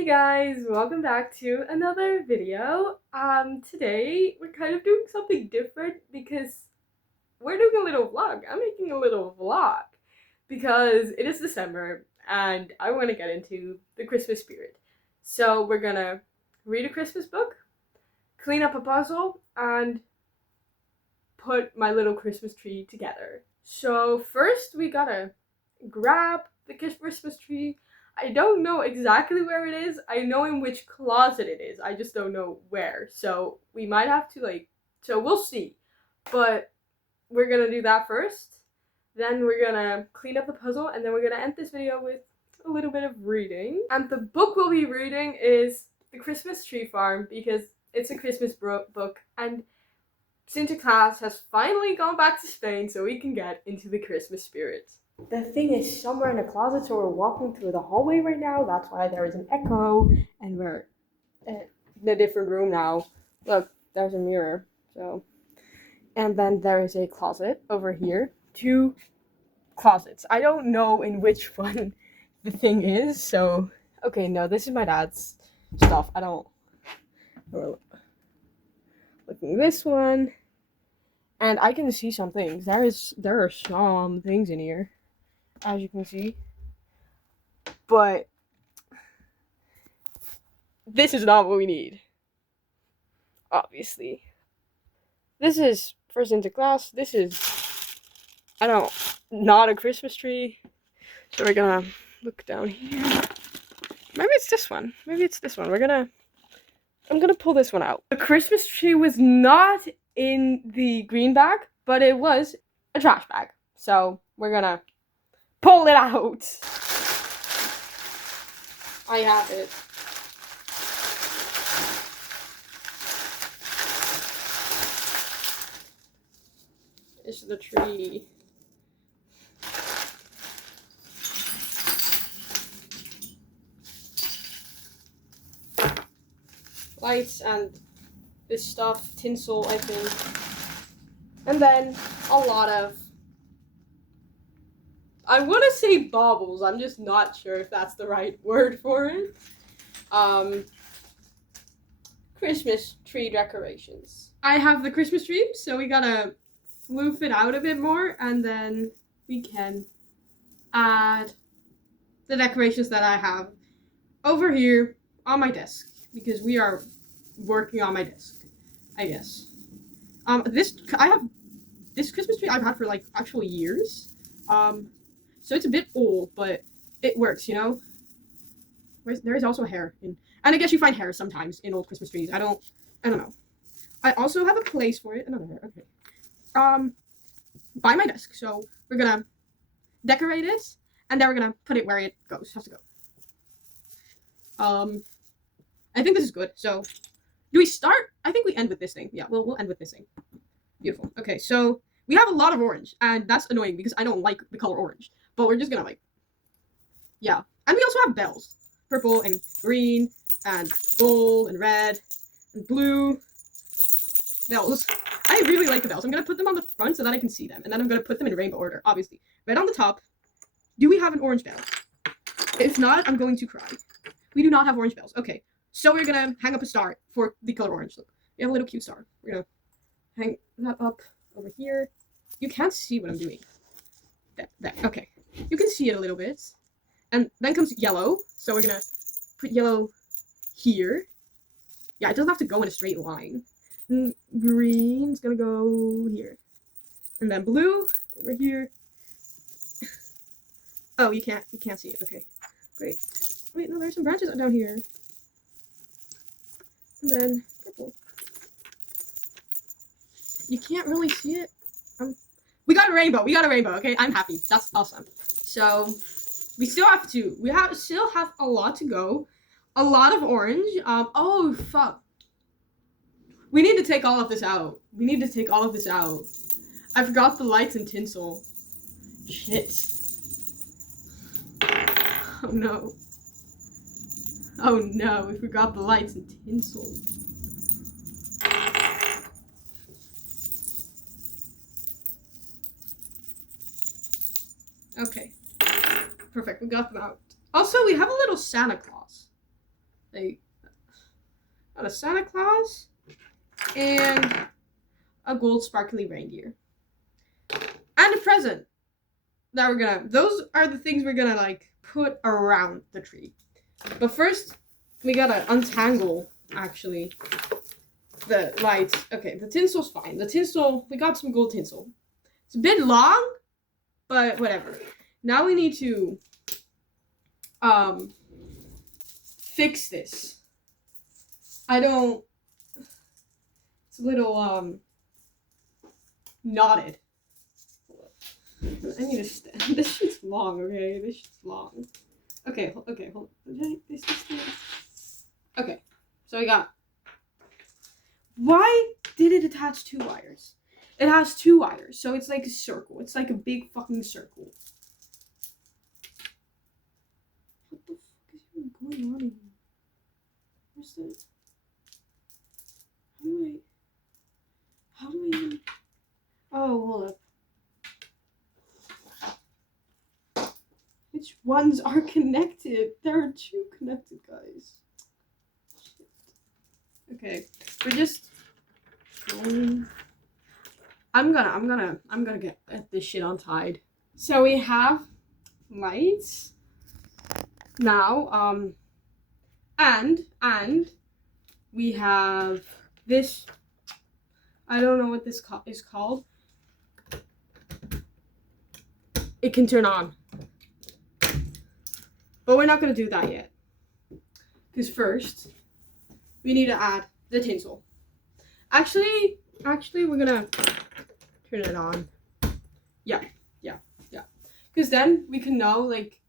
Hey guys, welcome back to another video. Today we're kind of doing something different because we're doing a little vlog. I'm making a little vlog because it is December and I want to get into the Christmas spirit. So we're gonna read a Christmas book, clean up a puzzle, and put my little Christmas tree together. So first we gotta grab the Christmas tree. I don't know exactly where it is. I know in which closet it is. I just don't know where. So we might have to so we'll see. But we're gonna do that first. Then we're gonna clean up the puzzle and then we're gonna end this video with a little bit of reading. And the book we'll be reading is The Christmas Tree Farm because it's a Christmas book and Sinterklaas has finally gone back to Spain so we can get into the Christmas spirit. The thing is somewhere in the closet, so we're walking through the hallway right now. That's why there is an echo, and we're in a different room now. Look, there's a mirror. And then there is a closet over here. Two closets. I don't know in which one the thing is, so... Okay, no, this is my dad's stuff. I don't... Looking at this one... And I can see some things. There are some things in here, as you can see. But this is not what we need. Obviously. This is for Sinterklaas. This is not a Christmas tree. So we're gonna look down here. Maybe it's this one. I'm gonna pull this one out. The Christmas tree was not in the green bag, but it was a trash bag. So we're gonna pull it out. I have it. It's the tree. Lights and this stuff, tinsel, I think. And then a lot of, I want to say baubles, I'm just not sure if that's the right word for it. Christmas tree decorations. I have the Christmas tree, so we gotta floof it out a bit more, and then we can add the decorations that I have over here on my desk, because we are working on my desk, I guess. I have this Christmas tree I've had for like actual years. So it's a bit old, but it works, you know. There is also hair in, and I guess you find hair sometimes in old Christmas trees. I don't know. I also have a place for it. Another hair. Okay. By my desk. So we're gonna decorate it, and then we're gonna put it where it has to go. I think this is good. So, do we start? I think we end with this thing. Yeah, we'll end with this thing. Beautiful. Okay, so we have a lot of orange, and that's annoying because I don't like the color orange. But we're just gonna yeah. And we also have bells. Purple and green and gold and red and blue bells. I really like the bells. I'm gonna put them on the front so that I can see them, and then I'm gonna put them in rainbow order, obviously. Red on the top. Do we have an orange bell? If not, I'm going to cry. We do not have orange bells. Okay, so we're gonna hang up a star for the color orange. Look, we have a little cute star. We're gonna hang that up over here. You can't see what I'm doing. There. Okay, you can see it a little bit. And then comes yellow, so we're gonna put yellow here. Yeah, it doesn't have to go in a straight line. And green's gonna go here. And then blue over here. Oh, you can't see it. Okay, great. Wait, no, there's some branches down here. And then purple. You can't really see it. We got a rainbow. Okay, I'm happy. That's awesome. So we still have a lot to go. A lot of orange. Oh fuck. We need to take all of this out. I forgot the lights and tinsel. Shit. Oh no. We forgot the lights and tinsel. Okay. Perfect, we got them out. Also, we have a little Santa Claus. Like, got a Santa Claus and a gold sparkly reindeer. And a present that we're gonna, those are the things we're gonna like put around the tree. But first, we gotta untangle, actually, the lights. Okay, the tinsel's fine. The tinsel, we got some gold tinsel. It's a bit long, but whatever. Now we need to fix this. It's a little knotted. I need to stand. This shit's long, okay? This shit's long. Okay, hold on. Okay, so we got. Why did it attach 2 wires? It has 2 wires, so it's like a circle. It's like a big fucking circle. What the fuck is even going on in here? Where's the... How do I even... Oh, hold up. Which ones are connected? There are 2 connected, guys. Shit. Okay, we're just... I'm gonna get this shit untied. So we have lights now, and we have this. I don't know what this is called. It can turn on, but we're not gonna do that yet. Because first, we need to add the tinsel. Actually, we're gonna turn it on. Yeah. Because then we can know, like,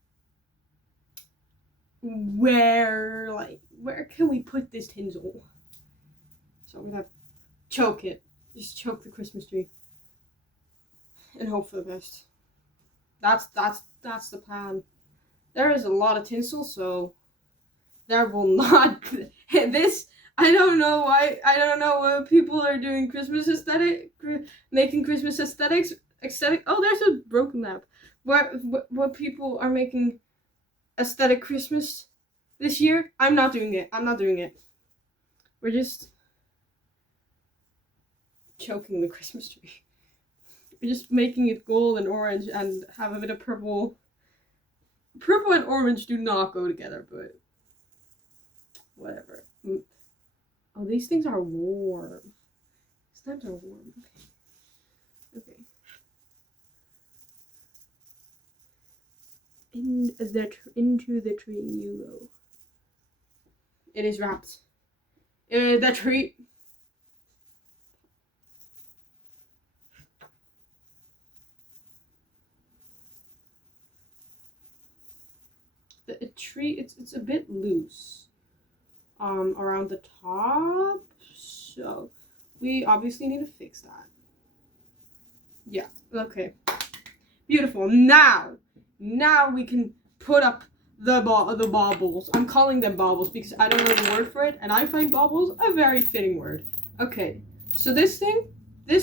where can we put this tinsel? So we're gonna choke it. Just choke the Christmas tree. And hope for the best. That's the plan. There is a lot of tinsel, so there will not this. I don't know why. I don't know what people are doing Christmas making Christmas aesthetic. Oh, there's a broken map. What people are making aesthetic Christmas this year? I'm not doing it. We're just choking the Christmas tree. We're just making it gold and orange and have a bit of purple. Purple and orange do not go together, but whatever. Oh, these things are warm. These things are warm. Okay. Into the tree you go. It is wrapped. The tree. The tree. It's a bit loose. Around the top. So we obviously need to fix that. Yeah. Okay. Beautiful. Now we can put up the baubles. I'm calling them baubles because I don't know the word for it, and I find baubles a very fitting word. Okay, so this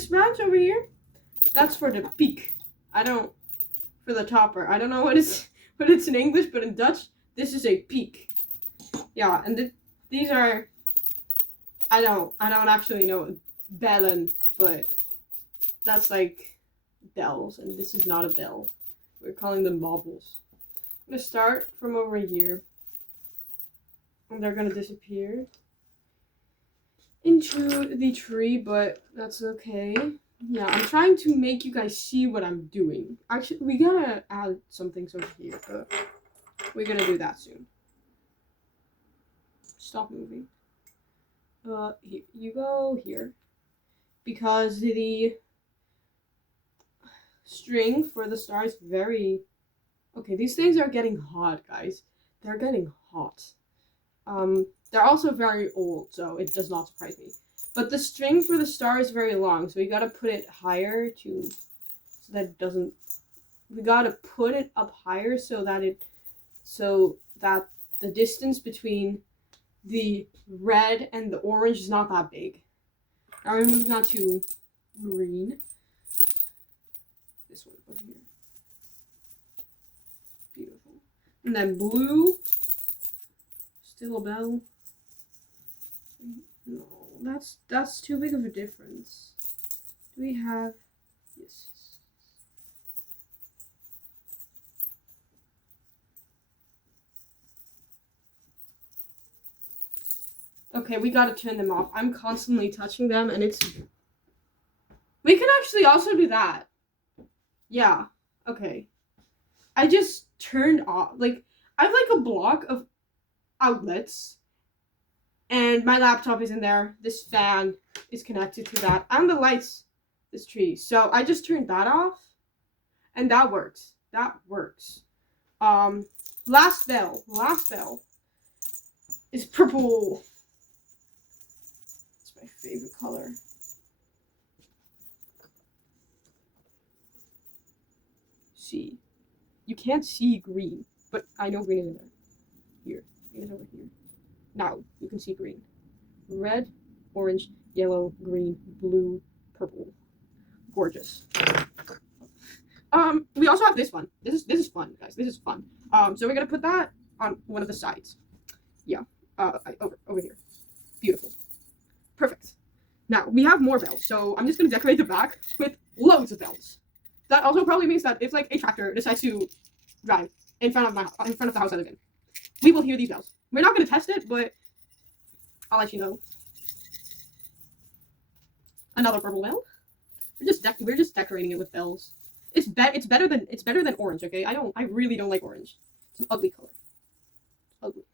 branch over here, that's for the peak. For the topper. I don't know what it's in English, but in Dutch, this is a peak. Yeah, and these are, I don't actually know bellen, but that's like bells, and this is not a bell. We're calling them baubles. I'm gonna start from over here. And they're gonna disappear into the tree, but that's okay. Yeah, I'm trying to make you guys see what I'm doing. Actually, we gotta add some things over here, but we're gonna do that soon. Stop moving. Here, you go here. Because the string for the star is very... Okay, these things are getting hot, guys. They're getting hot. They're also very old, so it does not surprise me. But the string for the star is very long, so we gotta put it higher so that it doesn't... We gotta put it up higher so that the distance between the red and the orange is not that big. Now we're moving on to green. This one over here. Beautiful. And then blue. Still a bell. No, that's too big of a difference. Do we have... Yes. Okay, we gotta turn them off. I'm constantly touching them, and it's... We can actually also do that. Yeah. Okay. I just turned off... Like, I have, like, a block of outlets, and my laptop is in there. This fan is connected to that, and the lights, this tree. So I just turned that off, and that works. That works. Last bell is purple. It's my favorite color. See, you can't see green, but I know green is in there. Here, green is over here. Now you can see green. Red, orange, yellow, green, blue, purple. Gorgeous. We also have this one. This is fun, guys. This is fun. So we're gonna put that on one of the sides. Yeah. Over here. Beautiful. Perfect. Now we have more bells, so I'm just gonna decorate the back with loads of bells. That also probably means that if like a tractor decides to drive in front of the house I live in, we will hear these bells. We're not gonna test it, but I'll let you know. Another purple bell. We're just decorating it with bells. It's better than orange. Okay, I really don't like orange. It's an ugly color. Ugly.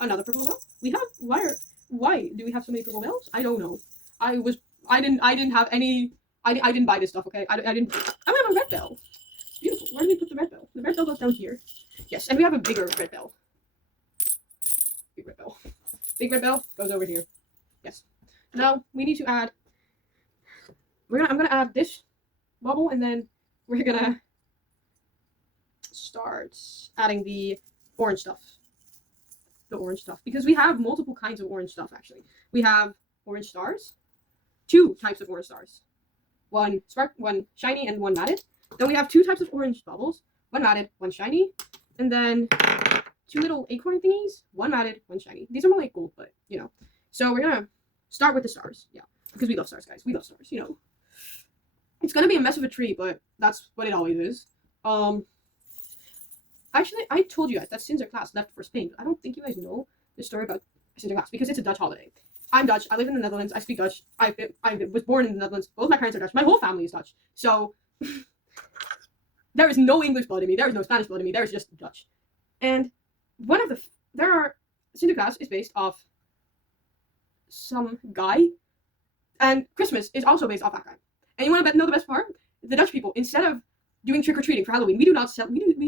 Another purple bell. We have why do we have so many purple bells? I don't know. I didn't have any. I didn't buy this stuff. Okay, I didn't. I have a red bell. Beautiful. Where did we put the red bell? The red bell goes down here. Yes, and we have a bigger red bell. Big red bell. Big red bell goes over here. Yes. Now we need to add. I'm gonna add this bubble, and then we're gonna start adding the orange stuff. The orange stuff, because we have multiple kinds of orange stuff. Actually, we have orange stars, 2 types of orange stars, one shiny and one matted. Then we have 2 types of orange bubbles, one matted, one shiny, and then 2 little acorn thingies, one matted, one shiny. These are more like gold, but you know. So we're gonna start with the stars, yeah, because we love stars, guys. We love stars, you know. It's gonna be a mess of a tree, but that's what it always is. Actually, I told you guys that Sinterklaas left for Spain. I don't think you guys know the story about Sinterklaas because it's a Dutch holiday. I'm Dutch. I live in the Netherlands. I speak Dutch. I was born in the Netherlands. Both my parents are Dutch. My whole family is Dutch. So there is no English blood in me. There is no Spanish blood in me. There is just Dutch. And Sinterklaas is based off some guy, and Christmas is also based off that guy. And you want to know the best part? The Dutch people, instead of doing trick-or-treating for Halloween, we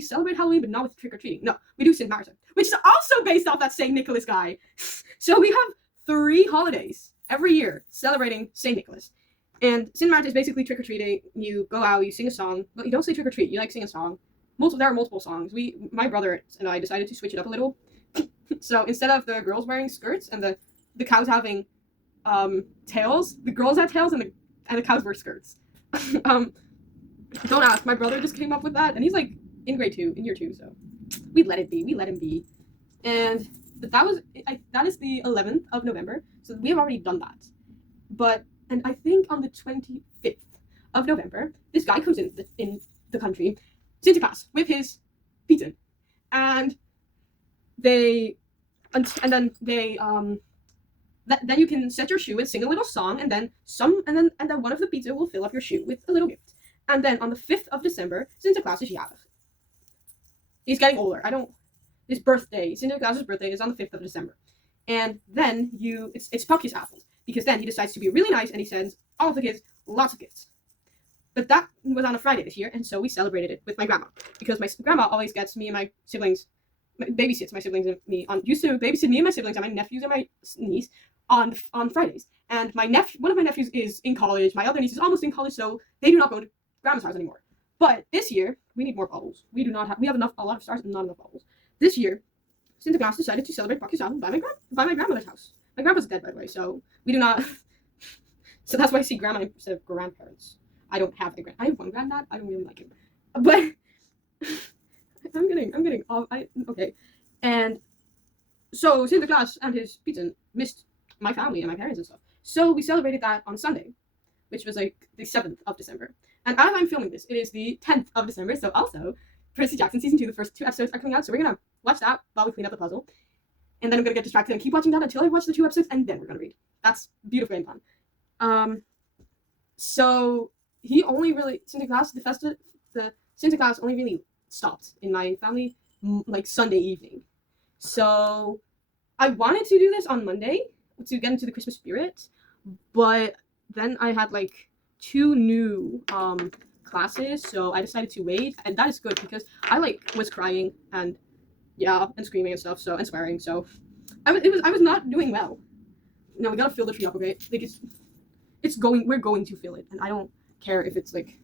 celebrate Halloween, but not with trick-or-treating. No, we do Sint Maarten, which is also based off that St. Nicholas guy. So we have 3 holidays every year celebrating St. Nicholas. And Sint Maarten is basically trick-or-treating. You go out, you sing a song. Well, you don't say trick-or-treat, you like sing a song. There are multiple songs. My brother and I decided to switch it up a little. So instead of the girls wearing skirts and the cows having tails, the girls had tails and the cows wear skirts. Don't ask. My brother just came up with that, and he's like in year 2. So we let it be. We let him be. And that is the 11th of November. So we have already done that. And I think on the 25th of November, this guy comes in the country, Sinterklaas, with his pizza, and then you can set your shoe and sing a little song, and then one of the pizza will fill up your shoe with a little gift. And then on the 5th of December, Sinterklaas is jarig. He's getting older. Sinterklaas's birthday is on the 5th of December. And then it's Pakjesavond, because then he decides to be really nice and he sends all of the kids lots of gifts. But that was on a Friday this year, and so we celebrated it with my grandma, because my grandma always gets me and my siblings, babysits my siblings and me, used to babysit me and my siblings and my nephews and my niece on Fridays. And one of my nephews is in college, my other niece is almost in college, so they do not go to grandma's house anymore. But this year, we need more bubbles. We a lot of stars and not enough bubbles. This year, Sinterklaas decided to celebrate Pakistan by my grandmother's house. My grandpa's dead, by the way, so we do not. So that's why I see grandma instead of grandparents. I don't have I have one granddad. I don't really like him, but I'm getting. Okay, And so Santa Claus and his pizza missed my family and my parents and stuff. So we celebrated that on Sunday, which was like the 7th of December. And as I'm filming this, it is the 10th of December. So also, Percy Jackson Season 2, the first 2 episodes are coming out. So we're going to watch that while we clean up the puzzle. And then I'm going to get distracted and keep watching that until I watch the 2 episodes. And then we're going to read. That's beautiful and fun. So he only really, Santa Claus, the Santa Claus only really stopped in my family like Sunday evening. So I wanted to do this on Monday to get into the Christmas spirit, but then I had like 2 new classes, so I decided to wait, and that is good because I like was crying and screaming and stuff, so and swearing, so I was not doing well. No, we gotta fill the tree up, okay? Like we're going to fill it, and I don't care if it's like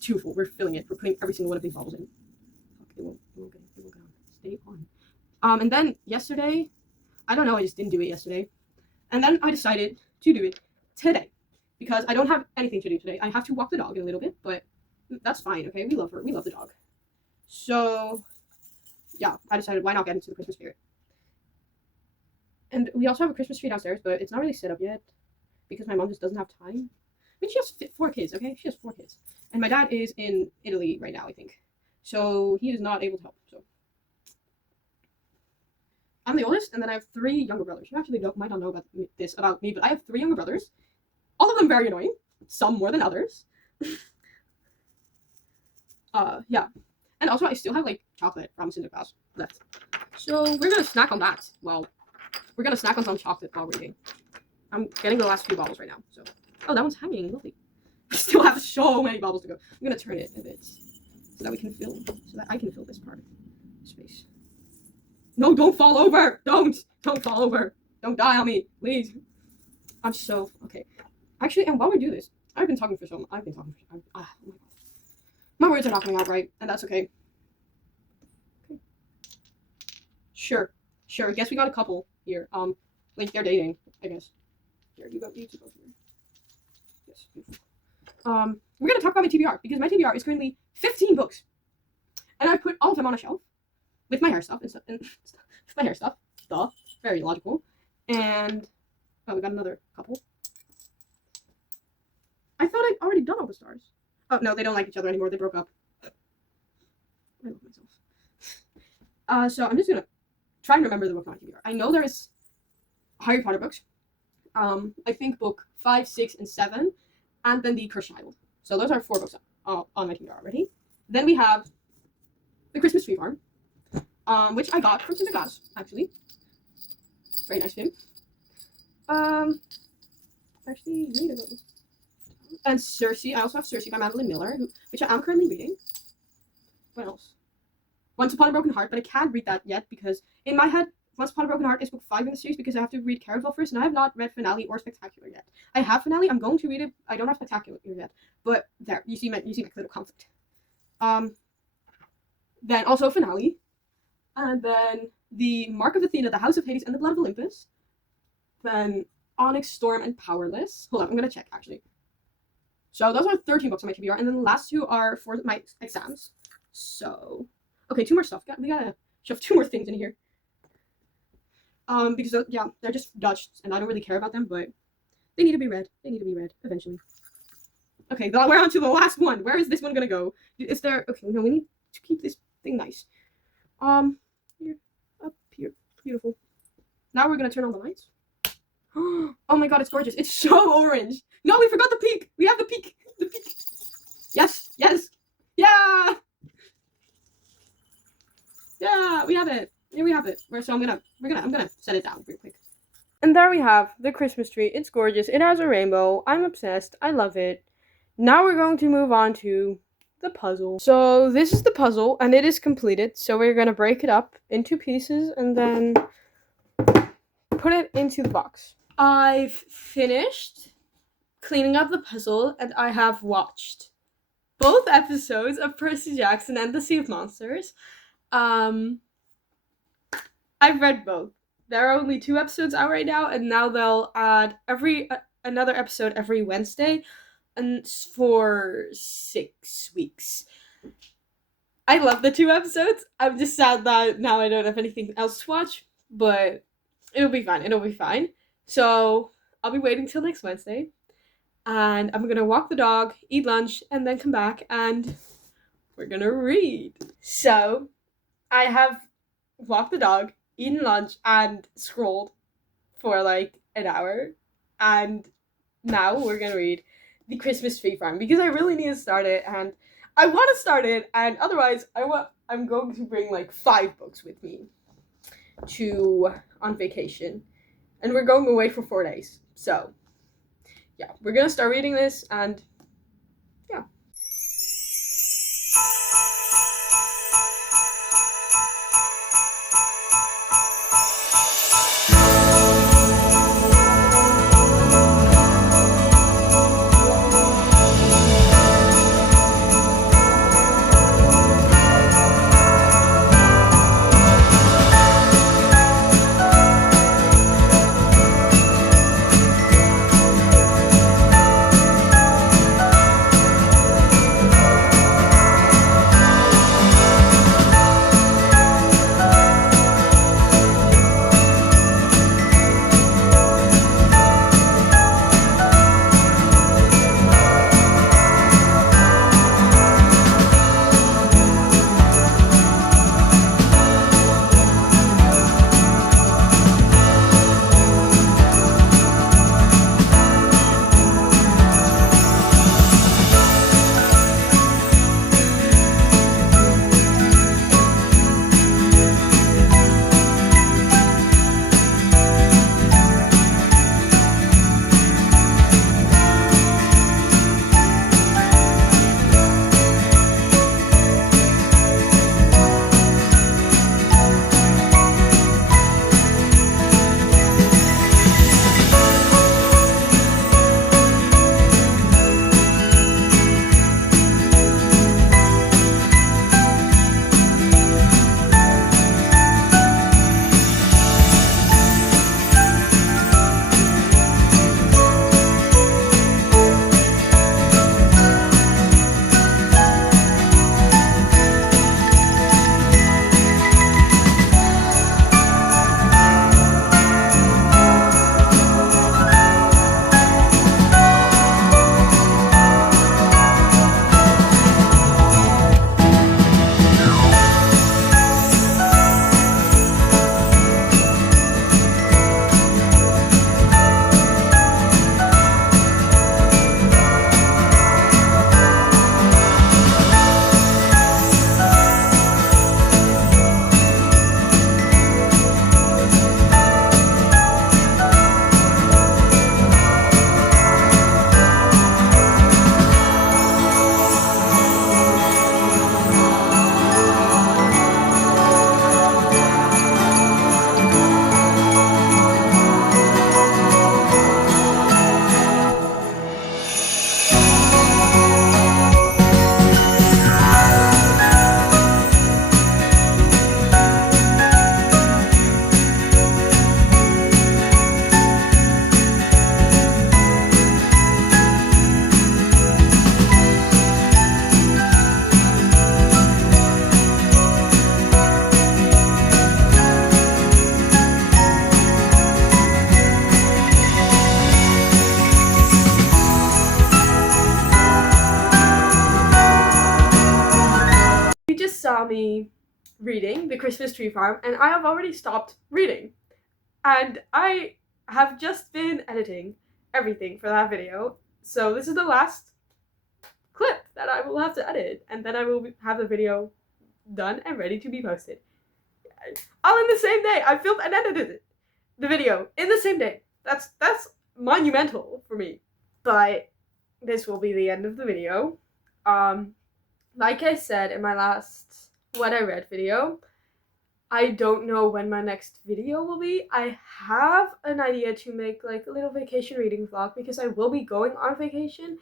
too full. We're filling it. We're putting every single one of these bubbles in. It won't get on. Stay on. And then yesterday, I don't know, I just didn't do it yesterday. And then I decided to do it today because I don't have anything to do today. I have to walk the dog in a little bit, but that's fine, okay? We love her. We love the dog. So, yeah, I decided why not get into the Christmas spirit. And we also have a Christmas tree downstairs, but it's not really set up yet because my mom just doesn't have time. I mean, she has 4 kids, okay? She has 4 kids. And my dad is in Italy right now, I think. So he is not able to help, so. I'm the oldest, and then I have 3 younger brothers. You actually might not know about this about me, but I have 3 younger brothers. All of them very annoying. Some more than others. Yeah. And also, I still have, like, chocolate from Santa Claus left. So, we're gonna snack on that. Well, we're gonna snack on some chocolate while reading. I'm getting the last few bottles right now, so. Oh, that one's hanging. Lovely. We still have so many bottles to go. I'm gonna turn it a bit so that I can fill this part of space. No, don't fall over! Don't fall over! Don't die on me, please. I'm so okay. Actually, and while we do this, I've been talking for oh my god. My words are not coming out right, and that's okay. Sure. I guess we got a couple here. Like they're dating, I guess. Here, you two go here. Yes, beautiful. We're gonna talk about my TBR because my TBR is currently 15 books, and I put all of them on a shelf with my hair stuff and stuff. With my hair stuff, duh, very logical. And oh, we got another couple. I thought I'd already done all the stars. Oh no, they don't like each other anymore. They broke up. I love myself. So I'm just gonna try and remember the book on my TBR. I know there's Harry Potter books. I think book 5, 6, and 7, and then the Cursed Child. So those are 4 books on my TBR already. Then we have the Christmas Tree Farm, which I got from Santa Claus, actually. Very nice of him. Actually, wait a minute. And Circe. I also have Circe by Madeline Miller, which I am currently reading. What else? Once Upon a Broken Heart, but I can't read that yet because in my head, Once Upon a Broken Heart is book 5 in the series because I have to read Caraval first, and I have not read Finale or Spectacular yet. I have Finale. I'm going to read it. I don't have Spectacular yet, but there you see my little conflict. Then also Finale, and then the Mark of Athena, the House of Hades, and the Blood of Olympus. Then Onyx, Storm, and Powerless. Hold on, I'm gonna check actually. So those are 13 books on my TBR, and then the last 2 are for my exams. So okay, 2 more stuff. We gotta shove 2 more things in here. Because yeah, they're just Dutch, and I don't really care about them, but they need to be read. They need to be read eventually. Okay, we're on to the last one. Where is this one gonna go? Is there? Okay, no, we need to keep this thing nice. Here, up here, beautiful. Now we're gonna turn on the lights. Oh my god, it's gorgeous. It's so orange. No, we forgot the peak. We have the peak. The peak. Yes, yeah. Yeah, we have it. Here we have it. So I'm gonna set it down real quick. And there we have the Christmas tree. It's gorgeous. It has a rainbow. I'm obsessed. I love it. Now we're going to move on to the puzzle. So this is the puzzle, and it is completed. So we're gonna break it up into pieces and then put it into the box. I've finished cleaning up the puzzle, and I have watched both episodes of Percy Jackson and the Sea of Monsters. I've read both. There are only 2 episodes out right now, and now they'll add another episode every Wednesday, and for 6 weeks. I love the 2 episodes. I'm just sad that now I don't have anything else to watch, but it'll be fine. It'll be fine. So I'll be waiting till next Wednesday, and I'm gonna walk the dog, eat lunch, and then come back and we're gonna read. So I have walked the dog, eaten lunch, and scrolled for like an hour, and now we're gonna read The Christmas Tree Farm because I really need to start it, and I want to start it, and otherwise I'm going to bring like 5 books with me to on vacation, and we're going away for 4 days. So yeah, we're gonna start reading this, and yeah. Saw me reading The Christmas Tree Farm, and I have already stopped reading. And I have just been editing everything for that video. So this is the last clip that I will have to edit, and then I will have the video done and ready to be posted. All in the same day. I filmed and edited the video in the same day. That's monumental for me. But this will be the end of the video. Like I said in my last What I Read video, I don't know when my next video will be. I have an idea to make like a little vacation reading vlog because I will be going on vacation,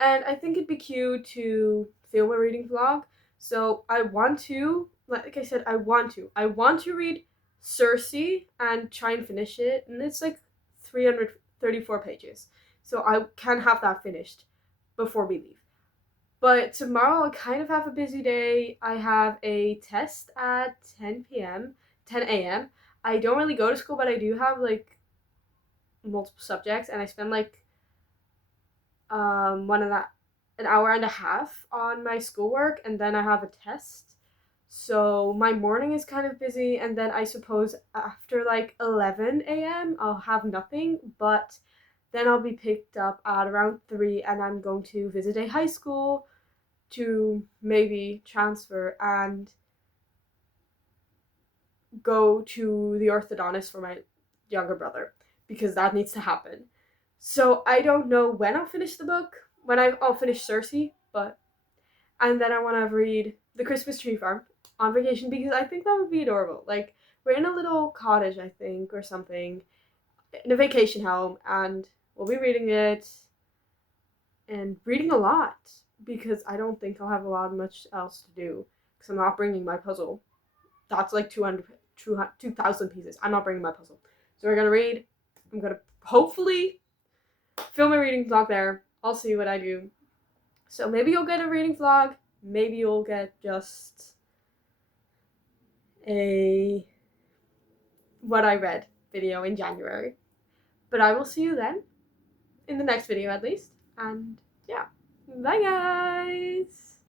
and I think it'd be cute to film a reading vlog. So I want to, like I said, I want to read Circe and try and finish it, and it's like 334 pages. So I can have that finished before we leave. But tomorrow I kind of have a busy day. I have a test at 10 a.m. I don't really go to school, but I do have like multiple subjects, and I spend like one and an hour and a half on my schoolwork, and then I have a test. So my morning is kind of busy, and then I suppose after like 11 a.m. I'll have nothing, but then I'll be picked up at around 3, and I'm going to visit a high school to maybe transfer and go to the orthodontist for my younger brother because that needs to happen. So I don't know when I'll finish the book, when I'll finish Cersei, but and then I want to read The Christmas Tree Farm on vacation because I think that would be adorable. Like we're in a little cottage, I think, or something, in a vacation home, and we'll be reading it and reading a lot because I don't think I'll have a lot much else to do because I'm not bringing my puzzle. That's like 2,000 pieces. I'm not bringing my puzzle. So we're gonna read. I'm gonna hopefully film a reading vlog there. I'll see what I do. So maybe you'll get a reading vlog. Maybe you'll get just a what I read video in January. But I will see you then, in the next video at least. And yeah, bye guys!